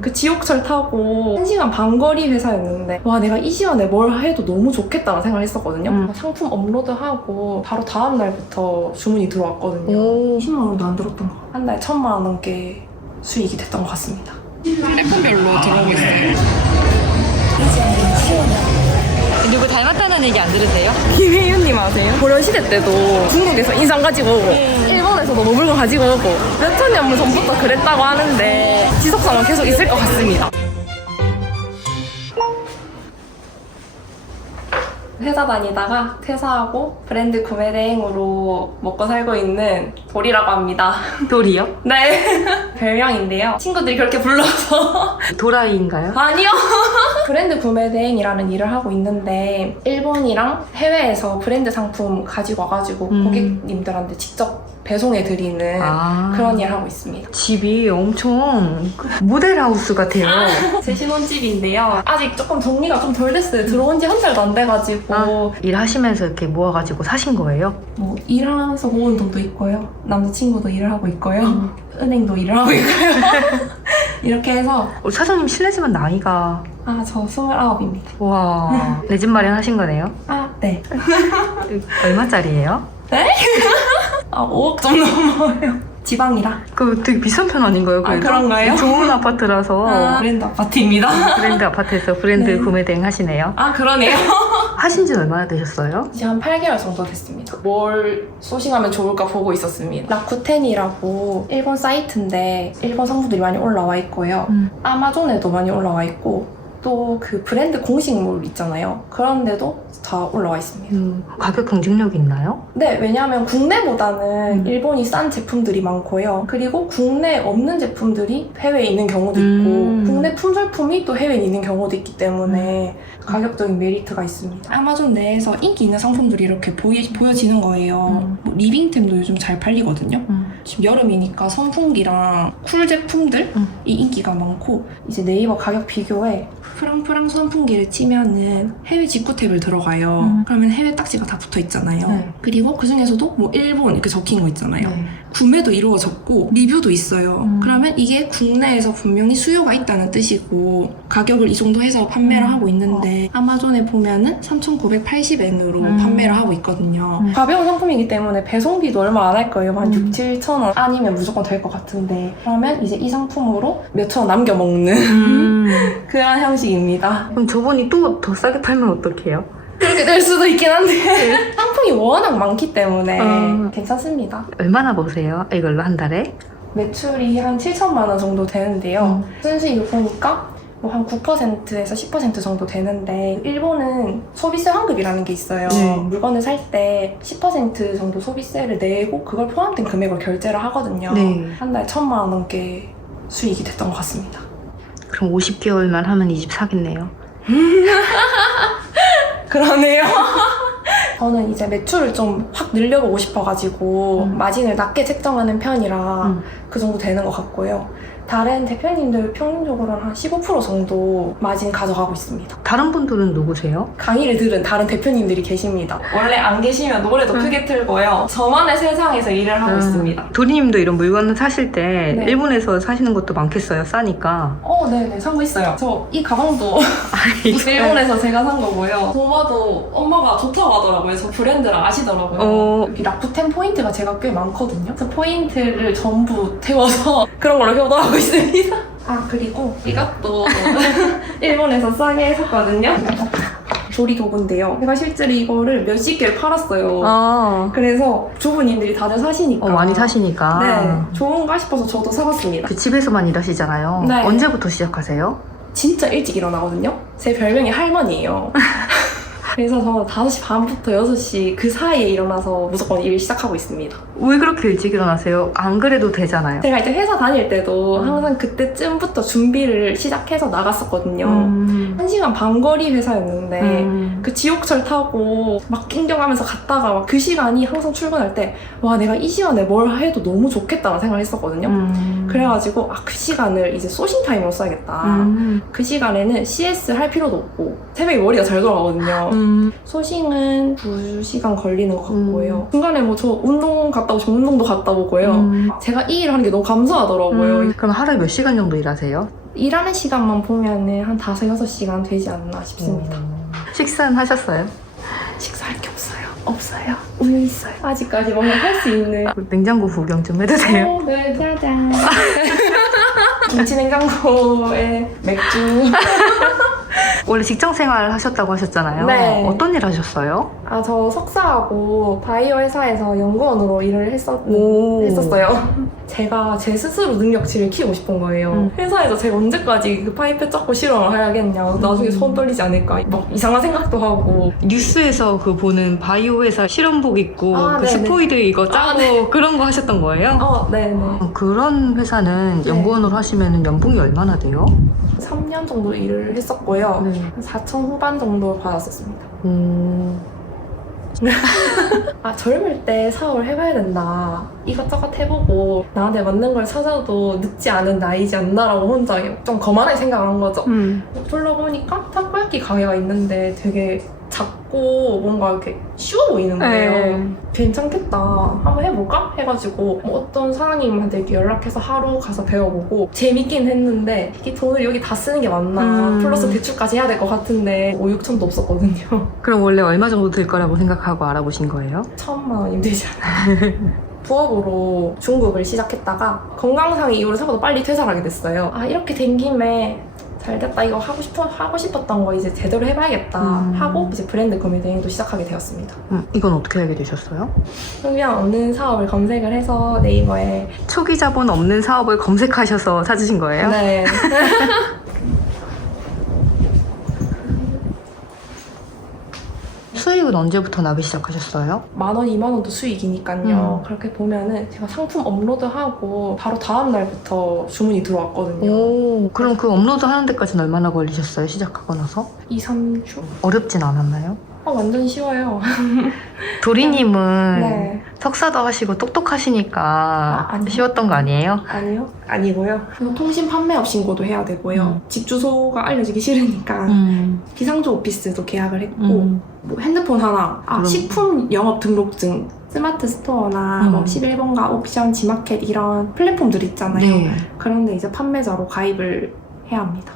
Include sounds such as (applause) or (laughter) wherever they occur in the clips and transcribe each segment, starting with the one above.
그 지옥철 타고 1시간 반 거리 회사였는데 와 내가 이 시간에 뭘 해도 너무 좋겠다는 생각을 했었거든요. 음. 상품 업로드하고 바로 다음 날부터 주문이 들어왔거든요. 오. 10만 원도 안 들었던 거. 한달 천만 원 넘게 수익이 됐던 것 같습니다. 플랫폼별로 들어오고 있어요. 누구 닮았다는 얘기 안 들으세요? (laughs) 김혜윤님 아세요? 고려시대 때도 중국에서 인상 가지고 오고 일본에서도 뭐 물건 가지고 오고 몇천 년 전부터 그랬다고 하는데 지속성은 계속 있을 것 같습니다. 회사 다니다가 퇴사하고 브랜드 구매 대행으로 먹고 살고 있는 돌이라고 합니다. (laughs) 돌이요? 네. (laughs) 별명인데요. 친구들이 그렇게 불러서. (laughs) 도라이인가요? 아니요. 브랜드 구매 대행이라는 일을 하고 있는데 일본이랑 해외에서 브랜드 상품 가지고 와가지고 음. 고객님들한테 직접 배송해 드리는 아. 그런 일을 하고 있습니다. 집이 엄청 그 모델하우스 같아요. 제 신혼집인데요. 아직 조금 정리가 좀 덜 됐어요. 들어온 지 한 달도 안 돼가지고 아, 일하시면서 이렇게 모아가지고 사신 거예요? 뭐 일하면서 모은 돈도 있고요. 남자친구도 일을 하고 있고요. 음. 은행도 일을 하고 있고요. (laughs) 이렇게 해서 우리 사장님 실례지만 나이가 아 저 29입니다. 와 (laughs) 내 집 마련하신 거네요? 아 네. 얼마짜리예요? (laughs) 아 5억 좀 넘어요. (laughs) 지방이라. 그 되게 비싼 편 아닌가요? 아, 그래도? 그런가요? 좋은 아파트라서 아, 브랜드 아파트입니다. (laughs) 브랜드 아파트에서 브랜드 네. 구매 대행 하시네요. 아 그러네요. (laughs) 하신 지 얼마나 되셨어요? 이제 한 8개월 정도 됐습니다. 뭘 소싱하면 좋을까 보고 있었습니다. 라쿠텐이라고 일본 사이트인데 일본 상품들이 많이 올라와 있고요. 음. 아마존에도 많이 올라와 있고 또 그 브랜드 공식몰 있잖아요. 그런데도 다 올라와 있습니다. 음, 가격 경쟁력 있나요? 네, 왜냐하면 국내보다는 음. 일본이 싼 제품들이 많고요. 그리고 국내에 없는 제품들이 해외에 있는 경우도 음. 있고, 국내 품절품이 또 해외에 있는 경우도 있기 때문에 가격적인 메리트가 있습니다. 아마존 내에서 인기 있는 상품들이 이렇게 보이, 보여지는 거예요. 음. 뭐 리빙템도 요즘 잘 팔리거든요. 지금 여름이니까 선풍기랑 쿨 제품들이 음. 인기가 많고 이제 네이버 가격 비교에 프랑프랑 선풍기를 치면은 해외 직구 탭을 들어가 요. 음. 그러면 해외 딱지가 다 붙어 있잖아요. 네. 그리고 그 중에서도 뭐 일본 이렇게 적힌 거 있잖아요. 네. 구매도 이루어졌고 리뷰도 있어요. 음. 그러면 이게 국내에서 분명히 수요가 있다는 뜻이고 가격을 이 정도 해서 판매를 음. 하고 있는데 아마존에 보면은 3,980엔으로 음. 판매를 하고 있거든요. 음. 가벼운 상품이기 때문에 배송비도 얼마 안 할 거예요. 한 음. 6, 7천 원 아니면 무조건 될 것 같은데 그러면 이제 이 상품으로 몇 천 원 남겨 먹는 음. (laughs) 그런 형식입니다. 그럼 저분이 또 더 싸게 팔면 어떡해요? 그렇게 될 수도 있긴 한데 (laughs) 상품이 워낙 많기 때문에 어. 괜찮습니다. 얼마나 버세요? 이걸로 한 달에? 매출이 한 7천만 원 정도 되는데요. 음. 순수익을 보니까 뭐 한 9%에서 10% 정도 되는데 일본은 소비세 환급이라는 게 있어요. 네. 물건을 살 때 10% 정도 소비세를 내고 그걸 포함된 금액을 결제를 하거든요. 네. 한달 천만 원 넘게 수익이 됐던 것 같습니다. 그럼 50개월만 하면 이 집 사겠네요. (laughs) 그러네요. (laughs) 저는 이제 매출을 좀 확 늘려보고 싶어가지고 음. 마진을 낮게 책정하는 편이라 음. 그 정도 되는 것 같고요. 다른 대표님들 평균적으로는 한15% 정도 마진 가져가고 있습니다. 다른 분들은 누구세요? 강의를 들은 다른 대표님들이 계십니다. 원래 안 계시면 노래도 음. 크게 틀고요. 저만의 세상에서 일을 하고 음. 있습니다. 도리님도 이런 물건을 사실 때 네. 일본에서 사시는 것도 많겠어요. 싸니까. 어, 네네. 산 거 있어요. 저 이 가방도 (laughs) (laughs) 일본에서 제가 산 거고요. 도마도 엄마가 좋다고 하더라고요. 저 브랜드를 아시더라고요. 어. 여기 라쿠텐 포인트가 제가 꽤 많거든요. 그래서 포인트를 전부 태워서 (laughs) 그런 걸로 효도하고 있습니다. 아, 그리고 이것도 (laughs) 일본에서 싸게 샀거든요. 조리 도구인데요. 제가 실제로 이거를 몇십 개를 팔았어요. 아. 그래서 주부님들이 다들 사시니까. 어, 많이 사시니까. 네. 좋은가 싶어서 저도 사봤습니다. 그 집에서만 일하시잖아요. 네. 언제부터 시작하세요? 진짜 일찍 일어나거든요. 제 별명이 할머니예요. (laughs) 그래서 저는 5시 반부터 6시 그 사이에 일어나서 무조건 일 시작하고 있습니다. 왜 그렇게 일찍 일어나세요? 안 그래도 되잖아요. 제가 이제 회사 다닐 때도 음. 항상 그때쯤부터 준비를 시작해서 나갔었거든요. 음. 1시간 반 거리 회사였는데 음. 그 지옥철 타고 막 낑겨가면서 갔다가 막 그 시간이 항상 출근할 때 와 내가 이 시간에 뭘 해도 너무 좋겠다는 생각을 했었거든요. 음. 그래가지고 아 그 시간을 이제 소싱 타임으로 써야겠다. 음. 그 시간에는 CS 할 필요도 없고 새벽에 머리가 잘 돌아가거든요. 음. 소싱은 2시간 걸리는 것 같고요. 중간에 뭐 저 운동 갔다 오시면 운동도 갔다 오고요. 음. 제가 이일 하는 게 너무 감사하더라고요. 음. 그럼 하루에 몇 시간 정도 일하세요? 일하는 시간만 보면은 한 5, 6시간 되지 않나 싶습니다. 식사는 하셨어요? 식사할 게 없어요. 없어요. 우유 있어요. 아직까지 뭔가 할 수 있는. 냉장고 구경 좀 돼요? 오, 네, 짜잔. (laughs) 김치 냉장고에 맥주. (laughs) 원래 직장 생활 하셨다고 하셨잖아요. 네. 어떤 일 하셨어요? 아, 저 석사하고 바이오 회사에서 연구원으로 일을 했었, 오. 했었어요. 제가 제 스스로 능력치를 키우고 싶은 거예요. 음. 회사에서 제가 언제까지 그 파이프 잡고 실험을 해야겠냐. 나중에 손 떨리지 않을까. 막 이상한 생각도 하고. 뉴스에서 그 보는 바이오 회사 실험복 입고 아, 그 네네. 스포이드 이거 짜고 아, 그런 거 하셨던 거예요? 어, 네네. 어, 그런 회사는 네. 연구원으로 하시면 연봉이 얼마나 돼요? 3년 정도 일을 했었고요. 네. 한 4천 후반 정도 받았었습니다. 음, (laughs) 아, 젊을 때 사업을 해봐야 된다. 이것저것 해보고 나한테 맞는 걸 찾아도 늦지 않은 나이지 않나라고 혼자 좀 거만하게 생각을 한 거죠. 음. 둘러보니까 타코야키 가게가 있는데 되게 작고 뭔가 이렇게 쉬워 보이는 거예요. 네. 괜찮겠다. 한번 해볼까? 해가지고 뭐 어떤 사장님한테 이렇게 연락해서 하루 가서 배워보고 재밌긴 했는데 이게 돈을 여기 다 쓰는 게 맞나? 음. 플러스 대출까지 해야 될 것 같은데 5, 6천도 없었거든요. (laughs) 그럼 원래 얼마 정도 들 거라고 생각하고 알아보신 거예요? 천만 원이 되지 않아요. (laughs) 부업으로 중국을 시작했다가 건강상 이유로 생각보다 빨리 퇴사를 하게 됐어요. 아 이렇게 된 김에 잘 됐다 이거 하고 싶어 하고 싶었던 거 이제 제대로 해봐야겠다 음. 하고 이제 브랜드 구매 대행도 시작하게 되었습니다. 음, 이건 어떻게 알게 되셨어요? 그냥 없는 사업을 검색을 해서 네이버에 초기 자본 없는 사업을 검색하셔서 찾으신 거예요? 네 (laughs) 수익은 언제부터 나기 시작하셨어요? 만 원, 이만 원도 수익이니까요. 음. 그렇게 보면은 제가 상품 업로드하고 바로 다음 날부터 주문이 들어왔거든요. 오, 그럼 그 업로드 하는 데까지는 얼마나 걸리셨어요? 시작하고 나서? 2, 3주? 어렵진 않았나요? 어, 완전 쉬워요. 도리님은 (laughs) 네. 석사도 하시고 똑똑하시니까 아, 아니요. 쉬웠던 거 아니에요? 아니요. 아니고요. 그리고 통신 판매업 신고도 해야 되고요. 음. 집 주소가 알려지기 싫으니까 음. 기상조 오피스도 계약을 했고 음. 뭐 핸드폰 하나, 아 그럼- 식품 영업 등록증, 스마트 스토어나 음. 뭐 11번가 옥션, 지마켓 이런 플랫폼들 있잖아요. 네. 그런데 이제 판매자로 가입을 해야 합니다.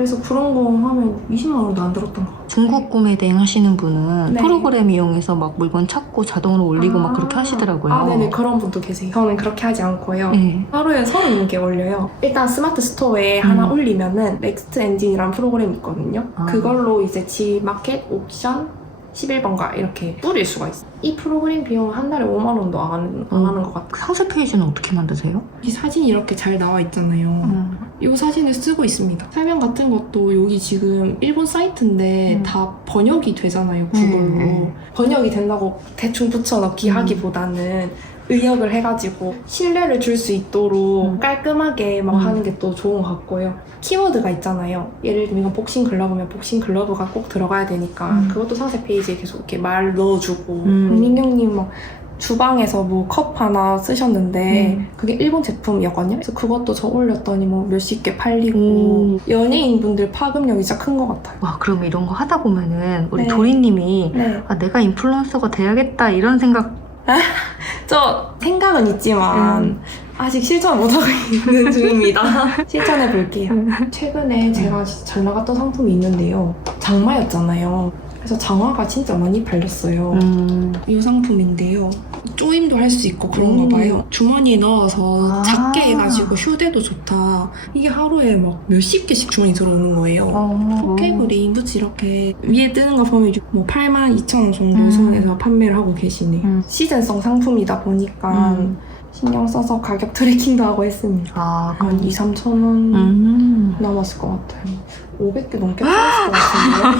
그래서 그런 거 하면 20만 원도 안 들었던 것 같아요. 중국 구매 대행 하시는 분은 네. 프로그램 이용해서 막 물건 찾고 자동으로 올리고 막 그렇게 하시더라고요. 아, 네네. 그런 분도 계세요. 저는 그렇게 하지 않고요. 네. 하루에 30개 올려요. 일단 스마트 스토어에 하나 음. 올리면은 넥스트 엔진이라는 프로그램이 있거든요. 아. 그걸로 이제 지 마켓, 옵션, 11번가 이렇게 뿌릴 수가 있어요. 이 프로그램 비용은 한 달에 5만 원도 안, 안 음. 하는 것 같아요. 그 상세 페이지는 어떻게 만드세요? 이 사진이 이렇게 잘 나와 있잖아요. 음. 이 사진을 쓰고 있습니다. 설명 같은 것도 여기 지금 일본 사이트인데 음. 다 번역이 되잖아요, 구글로. 음. 번역이 된다고 대충 붙여넣기 음. 하기보다는 의역을 해가지고 신뢰를 줄 수 있도록 음. 깔끔하게 막 음. 하는 게 또 좋은 것 같고요. 키워드가 있잖아요. 예를 들면 이건 복싱 글러브면 복싱 글러브가 꼭 들어가야 되니까 음. 그것도 상세 페이지에 계속 이렇게 말 넣어주고 음. 민경님 막 주방에서 뭐 컵 하나 쓰셨는데 음. 그게 일본 제품이었거든요. 그래서 그것도 저 올렸더니 뭐 몇십 개 팔리고 음. 연예인분들 파급력이 진짜 큰 것 같아요. 와, 그럼 이런 거 하다 보면은 우리 네. 도리님이 네. 아, 내가 인플루언서가 돼야겠다 이런 생각 (laughs) 저 생각은 있지만 음. 아직 실천 못하고 있는 (laughs) 중입니다. 실천해 볼게요. 최근에 제가 진짜 잘 나갔던 상품이 있는데요. 장마였잖아요. 그래서 장화가 진짜 많이 팔렸어요. 음. 이 상품인데요. 조임도 할 수 있고 그런가 음. 봐요. 주머니에 넣어서 아. 작게 해가지고 휴대도 좋다. 이게 하루에 막 몇십 개씩 주문이 들어오는 거예요. 어. 포켓볼이 인부치 이렇게 위에 뜨는 거 보면 뭐 8만 2천 원 정도 음. 선에서 판매를 하고 계시네요. 음. 시즌성 상품이다 보니까 음. 신경 써서 가격 트래킹도 하고 했습니다. 아, 한 그럼 2, 3천 원 음. 남았을 것 같아요. 500개 넘게 팔았을 것 같은데. (laughs)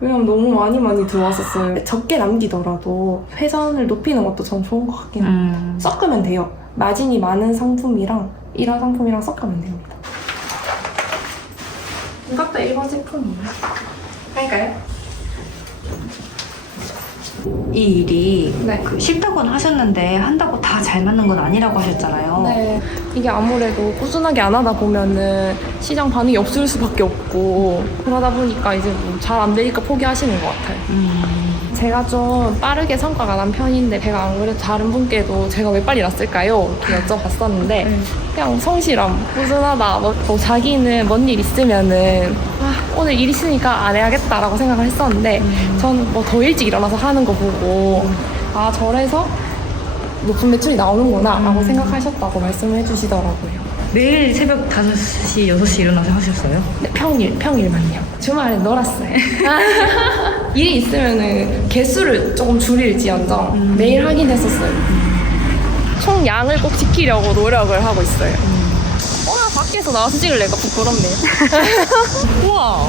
왜냐면 너무 많이 많이 들어왔었어요. 적게 남기더라도 회전을 높이는 것도 전 좋은 것 같긴 해요. 음. 섞으면 돼요. 마진이 많은 상품이랑 이런 상품이랑 섞으면 됩니다. 이것도 일본 제품이에요. 할까요? 이 일이 네. 그 쉽다고는 하셨는데 한다고 다 잘 맞는 건 아니라고 하셨잖아요. 네. 이게 아무래도 꾸준하게 안 하다 보면은 시장 반응이 없을 수밖에 없고 그러다 보니까 이제 뭐 잘안 되니까 포기하시는 것 같아요. 음. 제가 좀 빠르게 성과가 난 편인데 제가 안 그래도 다른 분께도 제가 왜 빨리 났을까요? 이렇게 여쭤봤었는데 그냥 성실함, 꾸준하다, 뭐, 뭐 자기는 뭔 일 있으면은 아, 오늘 일 있으니까 안 해야겠다라고 생각을 했었는데 저는 뭐더 일찍 일어나서 하는 거 보고 아 저래서 높은 매출이 나오는구나 라고 생각하셨다고 말씀을 해주시더라고요. 매일 새벽 5시, 6시 일어나서 하셨어요? 네, 평일, 평일만요. 주말에 놀았어요. (laughs) 일이 있으면은 개수를 조금 줄일지언정 매일 하긴 했었어요. 총 양을 꼭 지키려고 노력을 하고 있어요. 와, 밖에서 나와서 찍을래가 부끄럽네요. (laughs) 우와!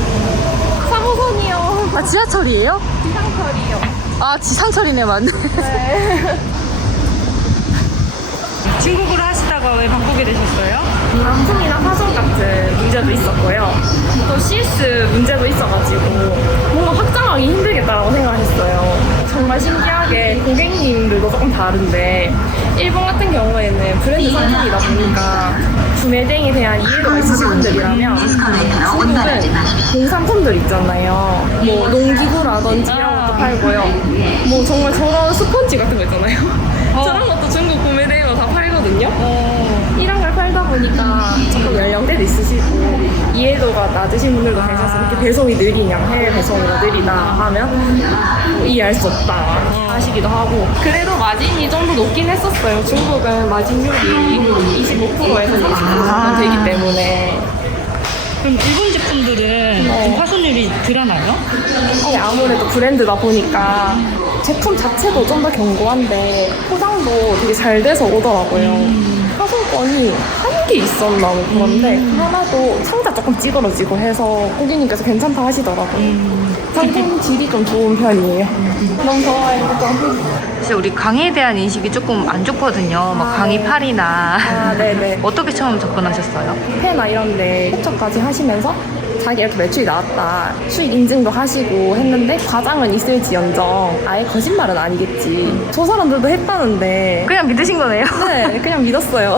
3호선이요. 아, 지하철이에요? 지상철이요. 아, 지상철이네, 맞네. 네. (laughs) 중국어로 하시다가 왜 바꾸게 되셨어요? 방송이나 화성 같은 문제도 있었고요. 또 CS 문제도 있어가지고 뭔가 확장하기 힘들겠다라고 생각했어요. 정말 신기하게 고객님들도 조금 다른데 일본 같은 경우에는 브랜드 상품이다 보니까 구매등에 대한 이해도가 있으신 분들이라면 중국은 공산품들 있잖아요. 뭐 농기구라든지 이런 것도 팔고요. 뭐 정말 저런 스펀지 같은 거 있잖아요. 저런 것도 중국 구매대행으로 다 팔거든요. 보니까 조금 연령대도 있으시고 이해도가 낮으신 분들도 계셔서 이렇게 배송이 느리냐 해외 배송이가 느리다 하면 뭐 이해할 수 없다 하시기도 하고 그래도 마진이 좀 더 높긴 했었어요. 중국은 마진율이 25%에서 30% 되기 때문에. 그럼 일본 제품들은 좀 파손율이 덜하나요? 이게 아무래도 브랜드다 보니까 제품 자체도 좀 더 견고한데 포장도 되게 잘 돼서 오더라고요. 파손권이 한개 있었나 뭐 그런데 그 하나도 상자 조금 찌그러지고 해서 고객님께서 괜찮다 하시더라고요. 상품 질이 좀 좋은 편이에요. 너무 좋아요. 사실 우리 강의에 대한 인식이 조금 안 좋거든요. 막 아, 강의 네. 팔이나. 아, 네네. (laughs) 어떻게 처음 접근하셨어요? 회나 이런데 협조까지 하시면서 자기 이렇게 매출이 나왔다. 수익 인증도 하시고 했는데 과장은 있을지언정 아예 거짓말은 아니겠지. 저 사람들도 했다는데. 그냥 믿으신 거네요? (laughs) 네 그냥 믿었어요.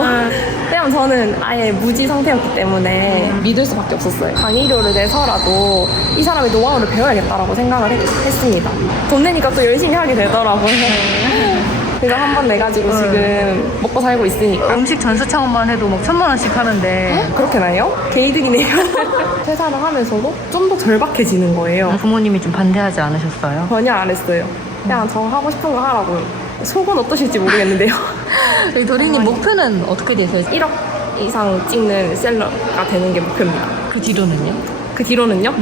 왜냐면 저는 아예 무지 상태였기 때문에 믿을 수밖에 없었어요. 강의료를 내서라도 이 사람의 노하우를 배워야겠다라고 생각을 했, 습니다돈 내니까 또 열심히 하게 되더라고요 그래서 한번 내가지고 지금 먹고 살고 있으니까 음식 전수 창업만 해도 막 천만 원씩 하는데 그렇게 나요? 개이득이네요. (laughs) 퇴사를 하면서도 좀 더 절박해지는 거예요. 부모님이 좀 반대하지 않으셨어요? 전혀 안 했어요. 그냥 저 하고 싶은 거 하라고요. 속은 어떠실지 모르겠는데요. (laughs) 저희 도리님 목표는 어떻게 되세요? 1억 이상 찍는 셀러가 되는 게 목표입니다. 그 뒤로는요? 그 뒤로는요?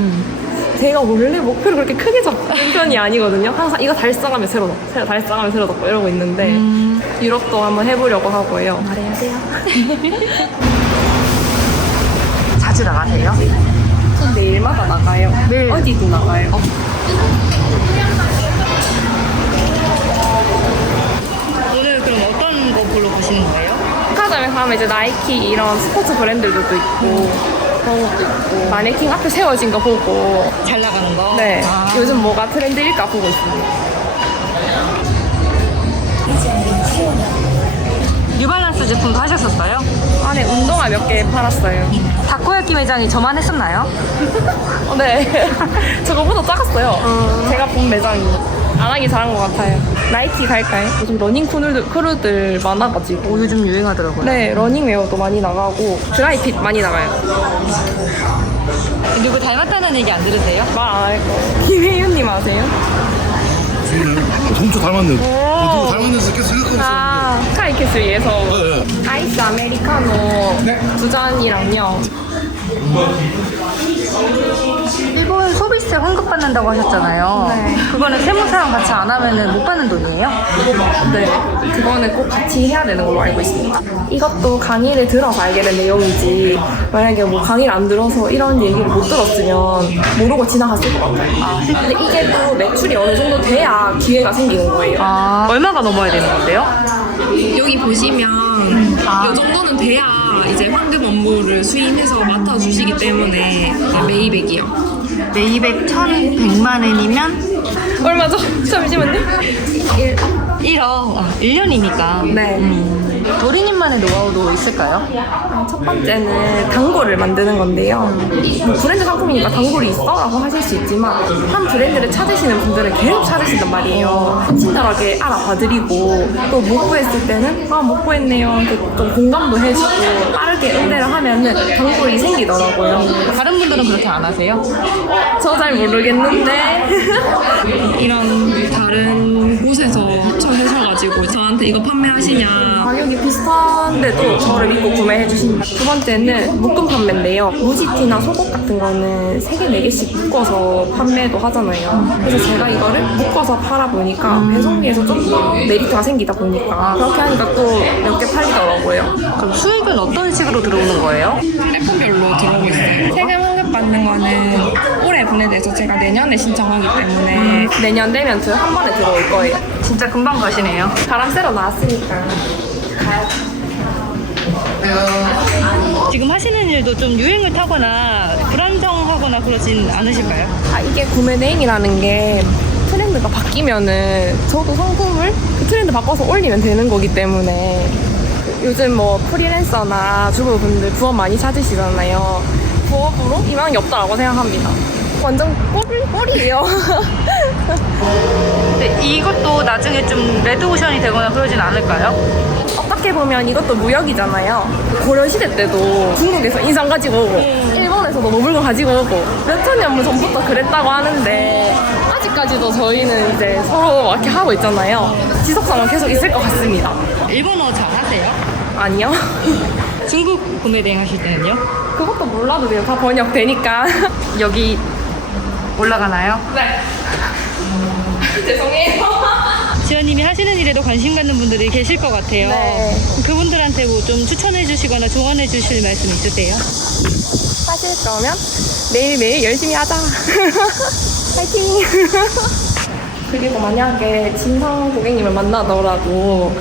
제가 원래 목표를 그렇게 크게 잡는 편이 아니거든요. 항상 이거 달성하면 새로 넣고, 새로 달성하면 새로 넣고 이러고 있는데 유럽도 한번 해보려고 하고요. 말해야 돼요. (laughs) 자주 나가세요? 전 매일마다 나가요. 매일? 어디도 나가요. 오늘 그럼 어떤 거 보러 가시는 거예요? 백화점에 가면 이제 나이키 이런 스포츠 브랜드들도 있고 그런 것도 있고. 마네킹 앞에 세워진 거 보고. 잘 나가는 거? 네. 아. 요즘 뭐가 트렌드일까 보고 있습니다. 뉴발란스 제품도 하셨었어요? 안에 운동화 몇 개 팔았어요. 다코야끼 매장이 저만 했었나요? (laughs) 어, 네. (laughs) 저거보다 작았어요. 제가 본 매장이 안 하기 잘한 것 같아요 나이키 갈까요? 요즘 러닝 크루들, 크루들 많아가지고 오, 요즘 유행하더라고요. 네 러닝웨어도 많이 나가고 드라이핏 많이 나가요 누구 닮았다는 얘기 안 들으세요? 말 안 할거 김혜윤님 아세요? 엄청 닮았네. 누구 닮았는지 계속 생각하고 있어. 아, 스카이캐슬에서 네, 네. 아이스 아메리카노 두 잔이랑요. 일본 소비세 환급 받는다고 하셨잖아요. 네. 그거는 세무사랑 같이 안 하면 못 받는 돈이에요? 네, 그거는 꼭 같이 해야 되는 걸로 알고 있습니다. 이것도 강의를 들어서 알게 된 내용이지 만약에 뭐 강의를 안 들어서 이런 얘기를 못 들었으면 모르고 지나갔을 것 같아요. 근데 이게 또 매출이 어느 정도 돼야 기회가 생기는 거예요. 아, 얼마가 넘어야 되는 건데요? 여기 보시면 이 정도는 돼야 이제 황금 업무를 수임해서 맡아주시기 때문에 메이백이요. 메이백 1,100만 엔이면 얼마죠? 잠시만요. 1억. 아, 1년이니까. 네. 도리님만의 노하우도 있을까요? 첫 번째는 단골을 만드는 건데요. 브랜드 상품이니까 단골이 있어? 라고 하실 수 있지만 한 브랜드를 찾으시는 분들은 계속 찾으신단 말이에요. 친절하게 알아봐드리고 또 못 구했을 때는 아 못 구했네요. 좀 공감도 해주고 빠르게 응대를 하면은 단골이 생기더라고요. 다른 분들은 그렇게 안 하세요? 저 잘 모르겠는데 (laughs) 이런 다른 곳에서 가지고 저한테 이거 판매하시냐 가격이 비슷한데도 저를 믿고 구매해 주십니다. 두 번째는 묶음 판매인데요. 무지티나 속옷 같은 거는 3개, 4개씩 묶어서 판매도 하잖아요. 그래서 제가 이거를 묶어서 팔아보니까 배송비에서 좀 더 메리트가 생기다 보니까 그렇게 하니까 또 몇 개 팔리더라고요. 그럼 수익은 어떤 식으로 들어오는 거예요? 플랫폼별로 들어오고 있어요. 세금 받는 거는 올해 분해돼서 제가 내년에 신청하기 때문에 내년 되면 저 한 번에 들어올 거예요. 진짜 금방 가시네요. 바람 쐬러 나왔으니까. 지금 하시는 일도 좀 유행을 타거나 불안정하거나 그러진 않으실까요? 아, 이게 구매 대행이라는 게 트렌드가 바뀌면은 저도 상품을 그 트렌드 바꿔서 올리면 되는 거기 때문에 그 요즘 뭐 프리랜서나 주부분들 부업 많이 찾으시잖아요. 부업으로 이만한 게 없다라고 생각합니다. 완전 꿀, 꿀이에요. (laughs) 근데 이것도 나중에 좀 레드오션이 되거나 그러진 않을까요? 어떻게 보면 이것도 무역이잖아요. 고려시대 때도 중국에서 인상 가지고 오고, 일본에서도 뭐 물건 가지고 오고, 몇천 년 전부터 그랬다고 하는데, 아직까지도 저희는 이제 서로 이렇게 하고 있잖아요. 지속성은 계속 있을 것 같습니다. 일본어 잘 하세요? 아니요. (laughs) 중국 구매 대행 하실 때는요? 그것도 몰라도 돼요. 다 번역되니까. (laughs) 여기 올라가나요? 네. (laughs) 죄송해요. (laughs) 지연님이 하시는 일에도 관심 갖는 분들이 계실 것 같아요. 네. 그분들한테 뭐 좀 추천해 주시거나 조언해 주실 말씀 있으세요? 하실 거면 매일매일 열심히 하자. 파이팅! 그리고 만약에 진상 고객님을 만나더라도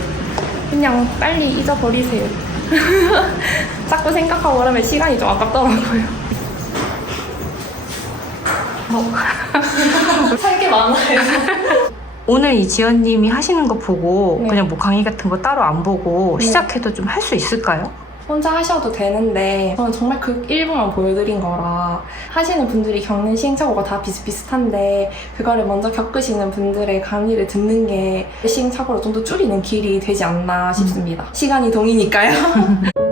그냥 빨리 잊어버리세요. (laughs) 자꾸 생각하고 그러면 시간이 좀 아깝더라고요. (laughs) 할게 많아요. 오늘 이 지연님이 하시는 거 보고 네. 그냥 뭐 강의 같은 거 따로 안 보고 네. 시작해도 좀 할 수 있을까요? 혼자 하셔도 되는데 저는 정말 그 일부만 보여드린 거라 하시는 분들이 겪는 시행착오가 다 비슷비슷한데 그거를 먼저 겪으시는 분들의 강의를 듣는 게 시행착오를 좀 더 줄이는 길이 되지 않나 싶습니다. 시간이 동이니까요. (laughs)